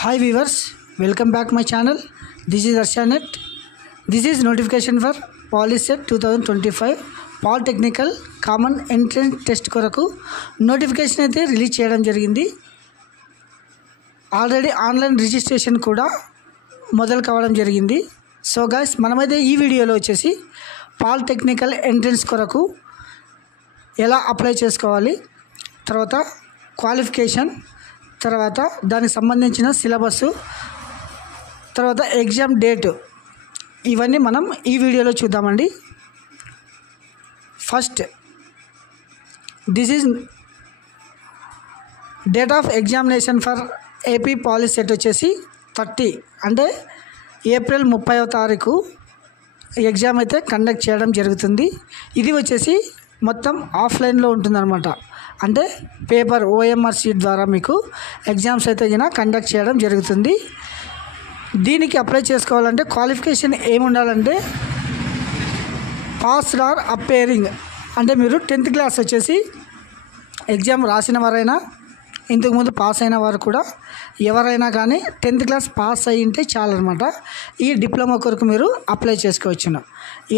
Hi viewers, welcome back my channel. This is Arshanet. This is notification for Polyset 2025 Polytechnical Common Entrance Test కొరకు notification అయితే release చేయడం జరిగింది. Already online registration కూడా మొదలు కావడం జరిగింది. సో గైస్ మనమైతే ఈ వీడియోలో వచ్చేసి పాలిటెక్నికల్ ఎంట్రన్స్ కొరకు ఎలా అప్లై చేసుకోవాలి, తర్వాత క్వాలిఫికేషన్, తర్వాత దానికి సంబంధించిన సిలబస్, తర్వాత ఎగ్జామ్ డేట్, ఇవన్నీ మనం ఈ వీడియోలో చూద్దామండి. First this is date of examination for AP POLYCET వచ్చేసి 30 అంటే ఏప్రిల్ 30వ తారీఖు ఎగ్జామ్ అయితే కండక్ట్ చేయడం జరుగుతుంది. ఇది వచ్చేసి మొత్తం ఆఫ్లైన్లో ఉంటుందన్నమాట. అంటే పేపర్ ఓఎంఆర్ షీట్ ద్వారా మీకు ఎగ్జామ్స్ అయితే కండక్ట్ చేయడం జరుగుతుంది. దీనికి అప్లై చేసుకోవాలంటే క్వాలిఫికేషన్ ఏముండాలంటే పాస్డ్ ఆర్ అపేరింగ్, అంటే మీరు 10th క్లాస్ వచ్చేసి ఎగ్జామ్ రాసిన వారైనా, ఇంతకుముందు పాస్ అయిన వారు కూడా ఎవరైనా కానీ 10th క్లాస్ పాస్ అయ్యి ఉంటే చాలన్నమాట. ఈ డిప్లొమా కొరకు మీరు అప్లై చేసుకోవచ్చును.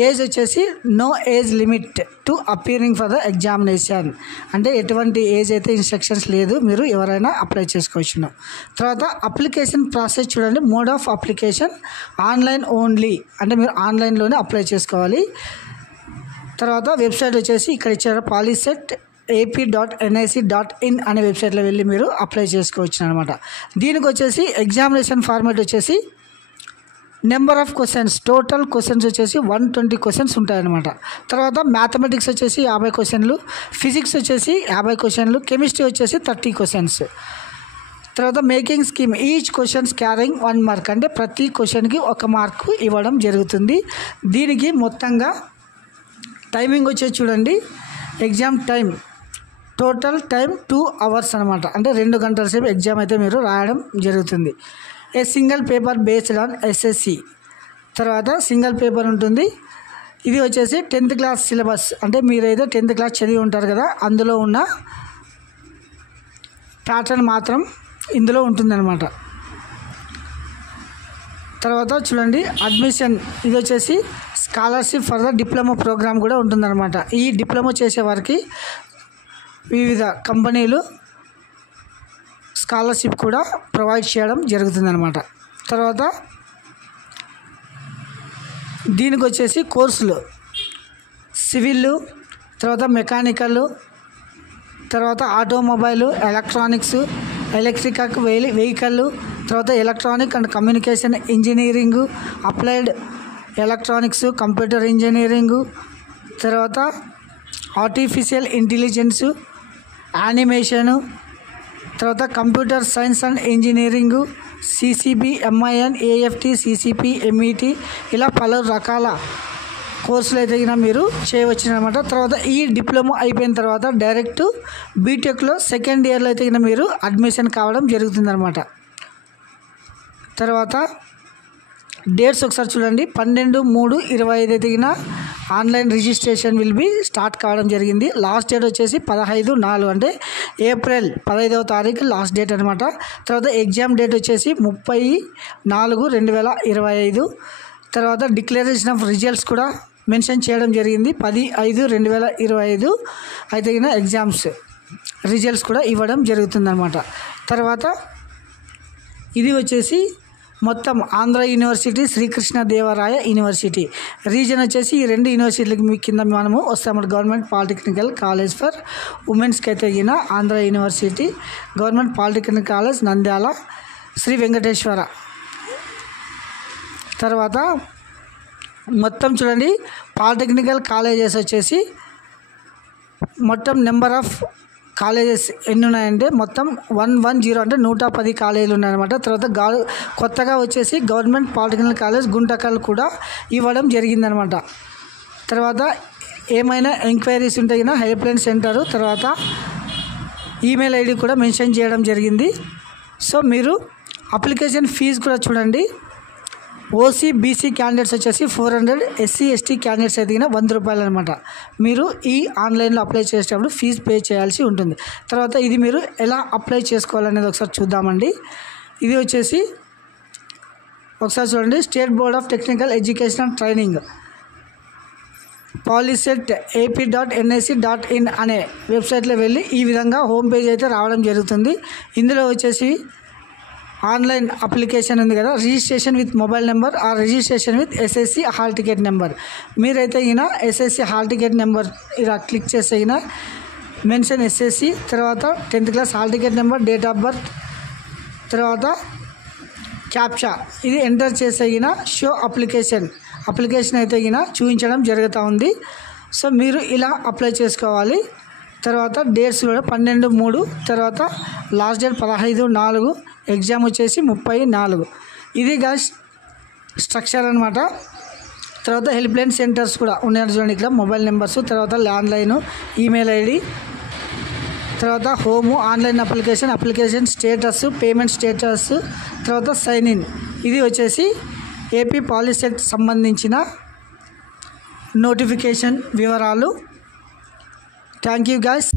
ఏజ్ వచ్చేసి no age limit to appearing for the examination, అంటే ఎటువంటి ఏజ్ అయితే ఇన్స్ట్రక్షన్స్ లేదు, మీరు ఎవరైనా అప్లై చేసుకోవచ్చును. తర్వాత అప్లికేషన్ ప్రాసెస్ చూడండి. Mode of application online only, అంటే మీరు ఆన్లైన్లోనే అప్లై చేసుకోవాలి. తర్వాత వెబ్సైట్ వచ్చేసి ఇక్కడ ఇచ్చారు పాలిసెట్ ap.nic.in అనే వెబ్సైట్లో వెళ్ళి మీరు అప్లై చేసుకోవచ్చు అనమాట. దీనికి వచ్చేసి ఎగ్జామినేషన్ ఫార్మాట్ వచ్చేసి number of questions, total questions వచ్చేసి 120 క్వశ్చన్స్ ఉంటాయన్నమాట. తర్వాత మ్యాథమెటిక్స్ వచ్చేసి 50 క్వశ్చన్లు, ఫిజిక్స్ వచ్చేసి 50 క్వశ్చన్లు, కెమిస్ట్రీ వచ్చేసి 30 క్వశ్చన్స్. తర్వాత making scheme, each questions carrying 1 mark, అంటే ప్రతి క్వశ్చన్కి 1 మార్కు ఇవ్వడం జరుగుతుంది. దీనికి మొత్తంగా టైమింగ్ వచ్చేసి చూడండి, exam time total time 2 hours అనమాట. అంటే 2 గంటల సేపు ఎగ్జామ్ అయితే మీరు రాయడం జరుగుతుంది. A single paper based on SSC, తర్వాత సింగిల్ పేపర్ ఉంటుంది. ఇది వచ్చేసి 10th క్లాస్ సిలబస్, అంటే మీరైతే 10th క్లాస్ చదివి ఉంటారు కదా, అందులో ఉన్న ప్యాటర్న్ మాత్రం ఇందులో ఉంటుందన్నమాట. తర్వాత చూడండి అడ్మిషన్, ఇది వచ్చేసి scholarship for the diploma programme కూడా ఉంటుందన్నమాట. ఈ డిప్లొమా చేసే వారికి వివిధ కంపెనీలు స్కాలర్షిప్ కూడా ప్రొవైడ్ చేయడం జరుగుతుందన్నమాట. తర్వాత దీనికి వచ్చేసి కోర్సులు సివిల్, తర్వాత మెకానికల్, తర్వాత ఆటోమొబైల్, ఎలక్ట్రానిక్స్, ఎలక్ట్రికల్ వెహికల్, తర్వాత electronic and communication engineering, applied electronics, computer engineering, తర్వాత ఆర్టిఫిషియల్ ఇంటెలిజెన్సు, యానిమేషను, తర్వాత computer science and engineering, CCB, MIN, ఏఎఫ్టి, CCP, MET, ఇలా పలు రకాల కోర్సులు అయితే మీరు చేయవచ్చు అనమాట. తర్వాత ఈ డిప్లొమా అయిపోయిన తర్వాత డైరెక్ట్ బీటెక్లో సెకండ్ ఇయర్లో అయితే మీరు అడ్మిషన్ కావడం జరుగుతుందన్నమాట. తర్వాత డేట్స్ ఒకసారి చూడండి. 12/3/25 అయితే online registration will be start కావడం జరిగింది. లాస్ట్ డేట్ వచ్చేసి 15/4, అంటే ఏప్రిల్ 15వ తారీఖు లాస్ట్ డేట్ అనమాట. తర్వాత ఎగ్జామ్ డేట్ వచ్చేసి 30/4/2025. తర్వాత డిక్లరేషన్ ఆఫ్ రిజల్ట్స్ కూడా మెన్షన్ చేయడం జరిగింది. 10/5/2025 అయితే ఎగ్జామ్స్ రిజల్ట్స్ కూడా ఇవ్వడం జరుగుతుందన్నమాట. తర్వాత ఇది వచ్చేసి మొత్తం Andhra university, Sri Krishnadevaraya university region వచ్చేసి ఈ 2 యూనివర్సిటీలకి మీ కింద మనము వస్తామన్నమాట. గవర్నమెంట్ పాలిటెక్నికల్ కాలేజ్ ఫర్ ఉమెన్స్కి అయితే Andhra university, government polytechnical college Nandyal, Sri Venkateswara. తర్వాత మొత్తం చూడండి పాలిటెక్నికల్ కాలేజెస్ వచ్చేసి మొత్తం నెంబర్ ఆఫ్ కాలేజెస్ ఎన్ని ఉన్నాయంటే మొత్తం 110, అంటే 110 కాలేజీలు ఉన్నాయన్నమాట. తర్వాత కొత్తగా వచ్చేసి గవర్నమెంట్ పాలిటెక్నికల్ కాలేజ్ గుంటకల్ కూడా ఇవ్వడం జరిగిందనమాట. తర్వాత ఏమైనా ఎంక్వైరీస్ ఉంటే హెల్ప్ లైన్ సెంటరు, తర్వాత ఈమెయిల్ ఐడి కూడా మెన్షన్ చేయడం జరిగింది. సో మీరు అప్లికేషన్ ఫీజు కూడా చూడండి. ఓసీ బీసీ క్యాండిడేట్స్ వచ్చేసి 400, ఎస్సీ ఎస్టీ క్యాండిడేట్స్ అయితే 100 రూపాయలు అనమాట. మీరు ఈ ఆన్లైన్లో అప్లై చేసేటప్పుడు ఫీజు పే చేయాల్సి ఉంటుంది. తర్వాత ఇది మీరు ఎలా అప్లై చేసుకోవాలనేది ఒకసారి చూద్దామండి. ఇది వచ్చేసి ఒకసారి చూడండి, state board of technical education and training poliset.ap.nic.in అనే వెబ్సైట్లో వెళ్ళి ఈ విధంగా హోమ్ పేజ్ అయితే రావడం జరుగుతుంది. ఇందులో వచ్చేసి ఆన్లైన్ అప్లికేషన్ ఉంది కదా, registration with mobile number or registration with SSC hall ticket number. మీరైతే ఈయన ఎస్ఎస్సి హాల్ టికెట్ నెంబర్ ఇలా క్లిక్ చేస్తే ఈయన మెన్షన్ ఎస్ఎస్సి, తర్వాత 10th class hall ticket number, date of birth, తర్వాత క్యాప్చా ఇది ఎంటర్ చేసే ఈయన షో అప్లికేషన్ అయితే ఈయన చూపించడం జరుగుతూ ఉంది. సో మీరు ఇలా అప్లై చేసుకోవాలి. తర్వాత డేట్స్ కూడా 12/3, తర్వాత లాస్ట్ డేట్ 15/4, ఎగ్జామ్ వచ్చేసి 30/4. ఇది గైస్ స్ట్రక్చర్ అనమాట. తర్వాత హెల్ప్ లైన్ సెంటర్స్ కూడా ఉన్నాయి చూడండి ఇక్కడ, మొబైల్ నెంబర్స్, తర్వాత ల్యాండ్లైను, ఈమెయిల్ ఐడి, తర్వాత home, online application status, payment status, తర్వాత సైన్ ఇన్. ఇది వచ్చేసి ఏపీ పాలిసెట్ సంబంధించిన నోటిఫికేషన్ వివరాలు. Thank you guys.